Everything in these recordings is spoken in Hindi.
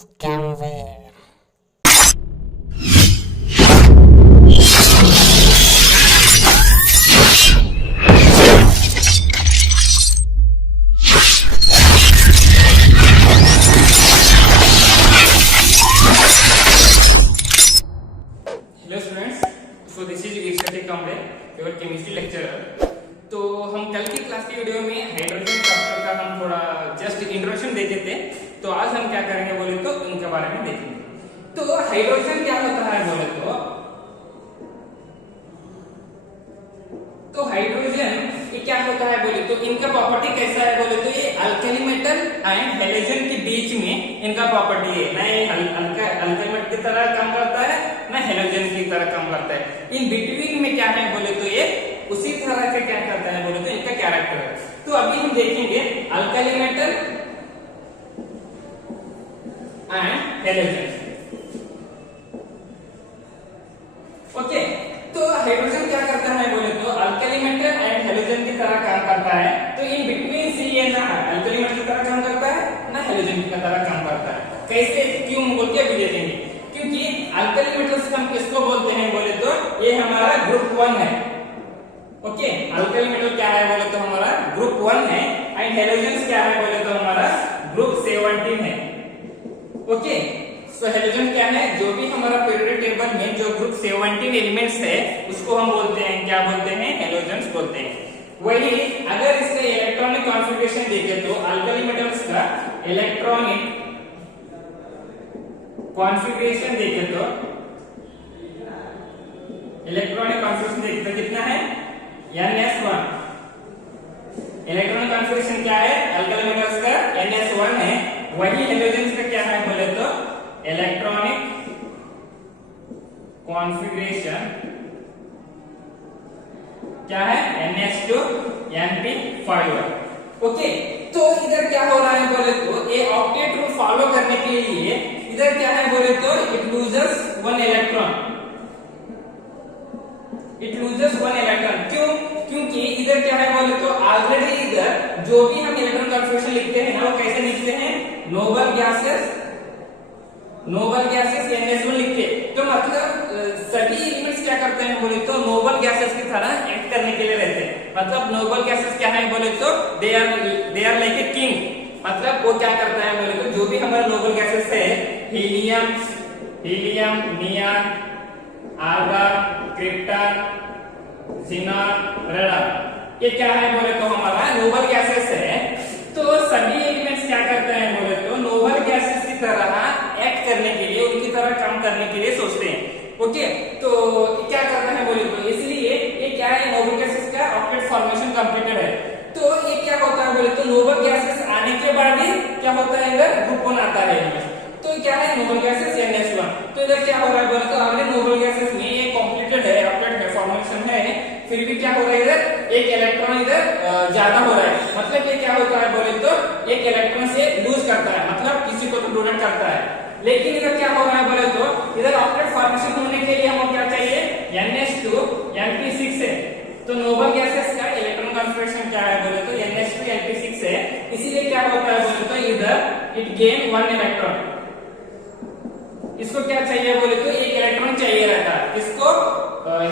of Camware. Hello students, so this is Ishwar Kamde, your chemistry lecturer. तो हम कल की क्लास की वीडियो में हाइड्रोजन चैप्टर का हम थोड़ा जस्ट इंट्रोडक्शन देखे थे। तो आज हम क्या करेंगे बोले तो उनके बारे में देखेंगे। तो हाइड्रोजन क्या होता है बोले तो हाइड्रोजन ये क्या होता है बोले तो इनका प्रॉपर्टी कैसा है बोले तो ये अल्कली मेटल एंड हेलोजन के बीच में इनका प्रॉपर्टी है। ना ये अल्कली मेटल की तरह काम करता है, ना हेलोजन की तरह काम करता है। इन बिटवीन में क्या है बोले तो ये उसी तरह से क्या करता है बोले तो इनका कैरेक्टर है। तो अभी हम देखेंगे alkali metal and halogen. Okay, तो हाइड्रोजन क्या करता है बोले तो अल्कली मेटल एंड हेलोजन की तरह काम करता है। तो इन बिटवीन से ये ना अल्कली मेटल की तरह काम करता है, ना हेलोजन की तरह काम करता है। कैसे क्यों बोल के अभी देखेंगे। क्योंकि अल्कली मेटल्स हम किसको बोलते हैं बोले तो ये हमारा ग्रुप 1 है। ओके, अल्कली मेटल क्या है बोले तो हमारा ग्रुप 1 है एंड हेलोजन क्या है बोले तो हमारा ग्रुप 17 है। ओके, सो हेलोजन क्या है, जो भी हमारा पीरियोडिक टेबल में जो ग्रुप 17 एलिमेंट्स है उसको हम बोलते हैं, क्या बोलते हैं, हेलोजन्स बोलते हैं। वही अगर इसका इलेक्ट्रॉनिक कॉन्फ़िगरेशन देखें तो अल्कली मेटल्स का इलेक्ट्रॉनिक कॉन्फ़िगरेशन देखें तो इलेक्ट्रॉनिक कॉन्फ़िगरेशन देखें तो कितना है, NS1। इलेक्ट्रॉनिक कॉन्फ़िगरेशन क्या है, अल्कली मेटल्स का NS1 है। वही हेलोजन्स का क्या है बोले तो इलेक्ट्रॉनिक कॉन्फ़िगरेशन क्या है, NH2 NP5। ओके, तो इधर क्या हो रहा है बोले तो ये ऑक्टेट रूल फॉलो करने के लिए इधर क्या है बोले तो इट लूजेस वन इलेक्ट्रॉन। क्यों, क्योंकि इधर क्या है बोले तो ऑलरेडी इधर जो भी हम इलेक्ट्रॉन कॉन्फ़िगरेशन लिखते हैं ना वो कैसे लिखते हैं, नोबल गैसेस NS1 लिखते हैं। तो मतलब सभी एलिमेंट्स क्या करते हैं बोले तो नोबल गैसेस की तरह एक्ट करने के लिए रहते हैं। मतलब नोबल गैसेस क्या है बोले तो they are like a king. मतलब वो क्या करता है बोले तो जो भी हमारा नोबल गैसेस है, helium, neon, argon, krypton, xenon, radon, ये क्या है बोले तो हमारा नोबल गैसेस है। तो सभी एलिमेंट्स क्या करते हैं बोले तो नोबल गैसेस की तरह एक्ट करने के लिए, उनकी तरह काम करने के लिए सोचते हैं। ओके, तो क्या करता है बोले तो इसलिए ये क्या है, नोबल गैसेस का ऑक्टेट फॉर्मेशन कंप्लीटेड है। तो ये क्या होता है बोले तो नोबल गैसेस आने के बाद ही क्या होता है, इधर ग्रुप 1 आता है। तो क्या है, नोबल गैसेस NH1। तो इधर क्या हो रहा है बोले तो ऑलरेडी नोबल गैसेस में ये कंप्लीटेड है, ऑक्टेट फॉर्मेशन है, फिर भी क्या हो रहा है इधर एक इलेक्ट्रॉन इधर ज्यादा हो रहा है। मतलब ये क्या होता है बोले तो एक इलेक्ट्रॉन से लूज करता है, मतलब किसी को तो डोनेट करता है। लेकिन इधर क्या हो रहा है बोले तो इधर ऑक्टेट फॉर्मेशन होने के लिए हमको क्या चाहिए, NH2 NP6 है। तो नोबल गैसेस का इलेक्ट्रॉन कॉन्फ़िगरेशन क्या है बोले तो NH2 NP6 है। इसीलिए क्या होता है बोले तो इधर इट गेन 1 इलेक्ट्रॉन। इसको क्या चाहिए बोले तो एक इलेक्ट्रॉन चाहिए रहता है, इसको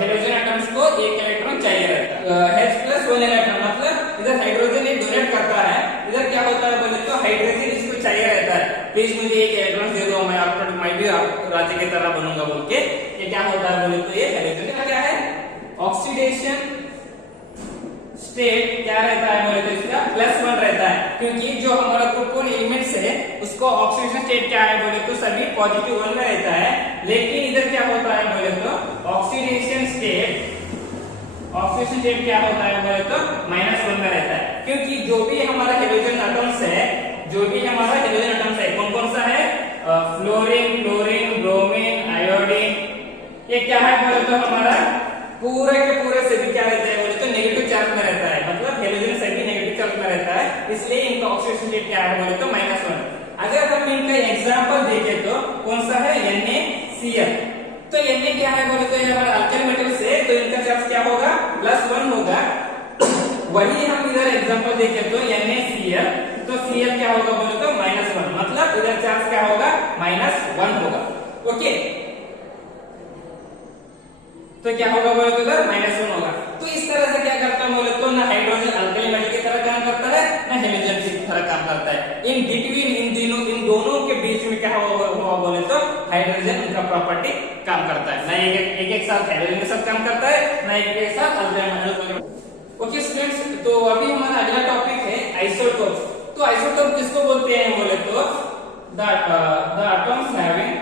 हेलोजन एटम्स को एक इलेक्ट्रॉन चाहिए रहता है, H+1 इलेक्ट्रॉन। मतलब इधर हाइड्रोजन एक डोनेट करता है, इधर क्या होता है बोले तो हाइड्रोजन इसको चाहिए रहता है, प्लीज मुझे एक इलेक्ट्रॉन दे दो, मैं भी राजे की तरह बनूंगा बोल के। ये क्या होता है बोले तो ये हेलोजन का क्या है, ऑक्सीडेशन स्टेट क्या रहता है बोले तो इसका +1 रहता है। क्योंकि जो हमारा ग्रुप 1 एलिमेंट्स है उसको ऑक्सीडेशन स्टेट क्या है बोले तो सभी पॉजिटिव 1 में रहता है। लेकिन इधर क्या होता है बोले तो ऑक्सीडेशन स्टेट क्या होता है बोले तो -1 में रहता है। क्योंकि जो भी हमारा हेलोजन एटम्स है, कौन कौन सा है, फ्लोरीन, क्लोरीन, ब्रोमीन, आयोडीन, ये क्या है बोले तो हमारा पूरे के पूरे सभी क्या रहता है बोले तो नेगेटिव चार्ज में रहता है। मतलब हेलोजन सभी नेगेटिव चार्ज में रहता है, इसलिए इनका ऑक्सीडेशन स्टेट क्या है बोले तो -1। अगर हम इनका एग्जांपल देखें तो कौन सा है, NaCl। तो Na क्या है बोले तो ये हमारा अल्कली मेटल से, तो इनका चार्ज क्या होगा, +1 होगा। वही हम इधर एग्जांपल देखें तो NaCl, तो Cl क्या होगा बोले तो -1। मतलब इधर चार्ज क्या होगा, ओके, तो क्या होगा बोले तो इधर -1 होगा। तो इस तरह से क्या करता है बोले तो ना हाइड्रोजन अल्कली मेटल की तरह काम करता है ना हेलोजन की तरह काम करता है। इन बिटवीन इन दोनों के बीच में क्या हुआ बोले तो हाइड्रोजन उनका प्रॉपर्टी काम करता है, ना एक साथ हाइड्रोजन के साथ काम करता है ना एक साथ अल्कली। ओके स्टूडेंट्स, तो अभी हमारा अगला टॉपिक है आइसोटोप। तो आइसोटोप किसको बोलते हैं बोले तो the atoms having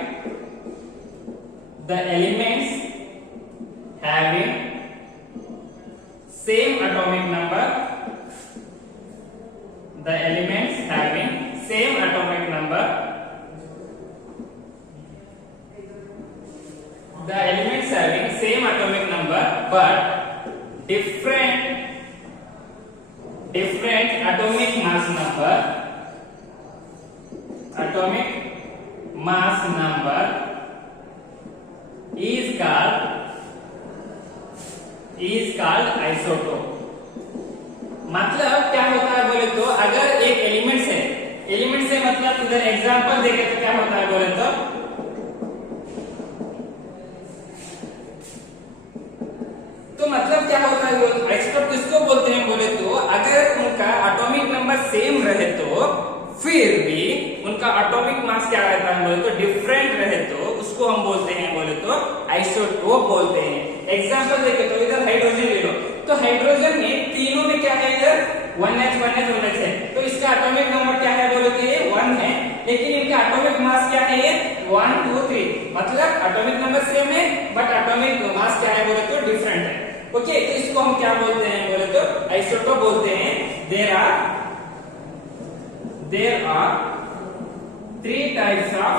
the elements having same atomic number, the elements having same atomic number, the elements having same atomic number but different atomic mass number, is called isotope. मतलब क्या होता है बोले तो अगर एक एलिमेंट्स है, एलिमेंट से मतलब इधर एग्जांपल देखे तो क्या होता है बोले तो मतलब क्या होता है आइसोटोप किसको बोलते हैं बोले तो अगर उनका एटॉमिक नंबर सेम रहे तो फिर भी उनका एटॉमिक मास क्या रहता है बोले तो डिफरेंट रहे तो उसको हम बोलते हैं बोले तो आइसोटोप बोलते हैं। एग्जांपल देखे तो इधर हाइड्रोजन ले लो, तो हाइड्रोजन में तीनों में क्या है इधर 1h है, तो इसका एटॉमिक नंबर क्या है बोले तो ये 1 है, लेकिन इनका एटॉमिक मास क्या है ये 1 2 3, मतलब एटॉमिक नंबर सेम है बट एटॉमिक मास क्या है बोले तो डिफरेंट है। ओके, तो इसको हम क्या बोलते हैं बोले तो आइसोटोप बोलते हैं। there are three types of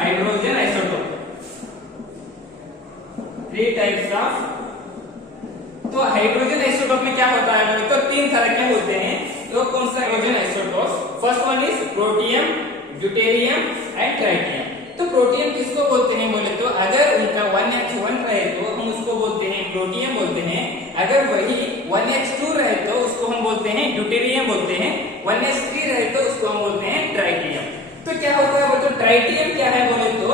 hydrogen isotope, तो हाइड्रोजन आइसोटोप में क्या होता है बोले तो 3 तरह के होते हैं। तो कौन सा hydrogen isotope? First one is protium, deuterium and tritium. तो प्रोटियम किसको बोलते हैं बोले तो अगर उनका 1h1 रहे तो हम उसको बोलते हैं प्रोटियम बोलते हैं, अगर वही 1h2 रहे तो उसको हम बोलते हैं ड्यूटेरियम बोलते हैं, 1h3 रहे तो उसको हम बोलते हैं ट्राइटियम। तो क्या होता है बोले तो ट्राइटियम क्या है बोले तो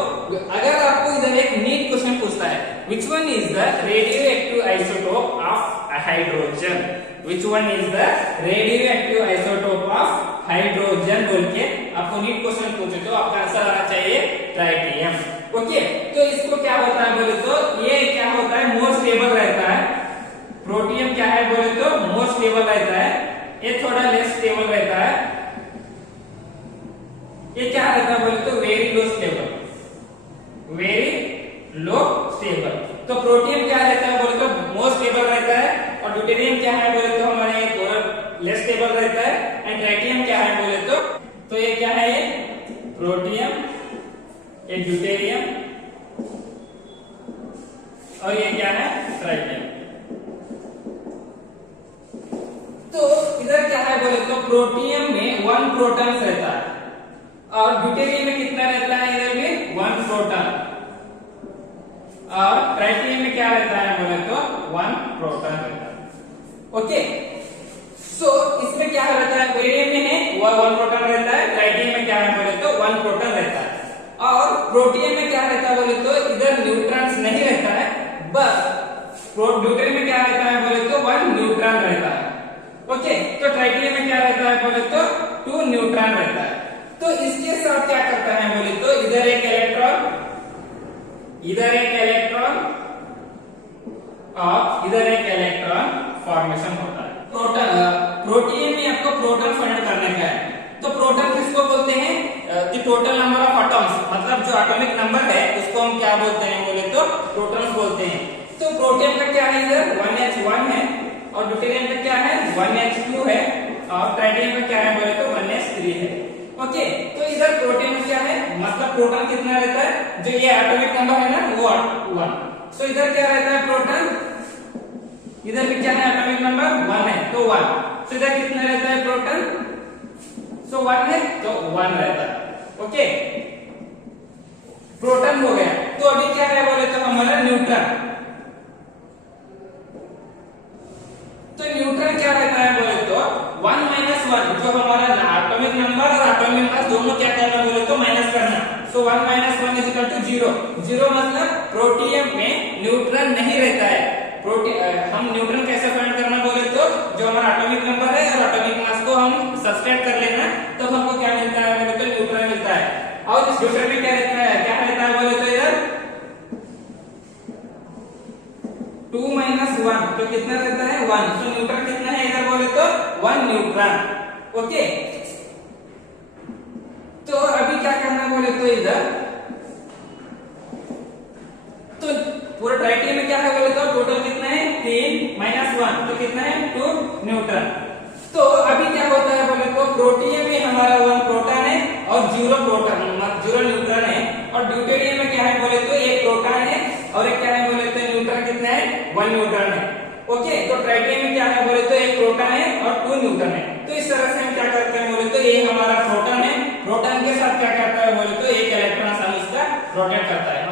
अगर आपको इधर एक नीट क्वेश्चन पूछता है which one is the radioactive isotope of hydrogen, which one is the radioactive isotope of hydrogen बोल के आपको नीट क्वेश्चन पूछे तो आपका आंसर आना चाहिए ट्राइटियम। ओके, तो इसको क्या होता है बोले तो ये क्या होता है मोर स्टेबल रहता है, प्रोटियम क्या है बोले तो मोर स्टेबल रहता है, ये थोड़ा लेस स्टेबल रहता है, ये क्या रहता है बोले तो वेरी लो स्टेबल। तो प्रोटियम क्या रहता है बोले तो मोर स्टेबल रहता है, और ड्यूटेरियम क्या है बोले तो हमारे थोड़ा लेस स्टेबल रहता है, एंड ट्राइटियम क्या है बोले तो ये क्या है ये प्रोटियम, ये ड्यूटेरियम और ये क्या है ट्राइटियम। तो इधर क्या है बोले तो प्रोटियम में 1 प्रोटॉन रहता है और ड्यूटेरियम में कितना रहता है इधर में 1 प्रोटॉन, और ट्राइटियम में क्या रहता है बोले तो 1 प्रोटॉन रहता है। ओके, सो इसमें क्या रहता है बेरियम में है 1 प्रोटॉन रहता है, ट्राइटियम में क्या है बोले तो 1 प्रोटॉन रहता है, और प्रोटियम में क्या रहता है बोले तो इधर न्यूट्रॉन्स नहीं रहता है, बस ड्यूटेरियम में क्या रहता है बोले तो 1 न्यूट्रॉन रहता है। ओके, तो ट्राइटियम में क्या रहता है बोले तो 2 न्यूट्रॉन रहता है। तो इसके साथ क्या करता है बोले तो इधर एक इलेक्ट्रॉन और इधर एक इलेक्ट्रॉन फॉर्मेशन होता है। प्रोटियम में आपको प्रोटॉन फाइंड करने का है, तो प्रोटॉन किसको बोलते हैं the total number of atoms, मतलब जो एटॉमिक नंबर है उसको हम क्या बोलते हैं बोले तो प्रोटॉन्स बोलते हैं। तो प्रोटियम का क्या है इधर 1h1 है, और ड्यूटेरियम का क्या है 1h2 है, और ट्राइटियम का क्या है बोले तो 1h3 है। ओके, तो इधर प्रोटीन में क्या है मतलब प्रोटॉन कितना रहता है, जो ये एटॉमिक नंबर है ना वो 1, सो इधर क्या रहता है प्रोटॉन, इधर भी क्या है एटॉमिक नंबर 1 है तो 1, सो इधर कितना रहता है प्रोटॉन, सो 1 है तो 1 रहता है। ओके, प्रोटॉन हो गया। तो अभी क्या है बोले तो हमारा न्यूट्रॉन, तो न्यूट्रॉन क्या रहता है बोले तो 1 - 1, जो हमारा एटॉमिक नंबर और एटॉमिक मास दोनों क्या करना बोले तो minus so 1 minus 1 is equal to 0। 0 मतलब प्रोटियम में न्यूट्रॉन नहीं रहता है। हम न्यूट्रॉन कैसे फाइंड करना बोले तो जो हमारा एटॉमिक नंबर है और एटॉमिक मास को हम सब्सट्रैक्ट कर लेना, तो हमको क्या मिलता है बोले तो न्यूट्रॉन मिलता है। और इस न्यूट्रॉन में क्या रहता है बोले तो इधर 2 माइनस 1, तो कितना रहता है 1। तो न्यूट्रॉन कितना है इधर बोले तो 1 न्यूट्रॉन। ओके, तो अभी क्या करना बोले तो इधर तो पूरा ट्राइटियम में क्या है बोले तो टोटल कितना है 3 माइनस 1, तो कितना है 2 न्यूट्रॉन। तो अभी क्या होता है बोले तो प्रोटियम में हमारा 1 प्रोटॉन है और 0 न्यूट्रॉन है, और ड्यूटेरियम में क्या है बोले तो 1 प्रोटॉन है और एक क्या है बोले तो न्यूट्रॉन कितना है 1 न्यूट्रॉन है। ओके, तो ट्राइटियम में क्या है बोले तो 1 प्रोटॉन है और 2 न्यूट्रॉन है। तो इस तरह से हम क्या करते हैं बोले तो ये हमारा प्रोटॉन है, प्रोटॉन के साथ क्या करता है बोले तो 1 इलेक्ट्रॉन हम इसका रोटेट करता है।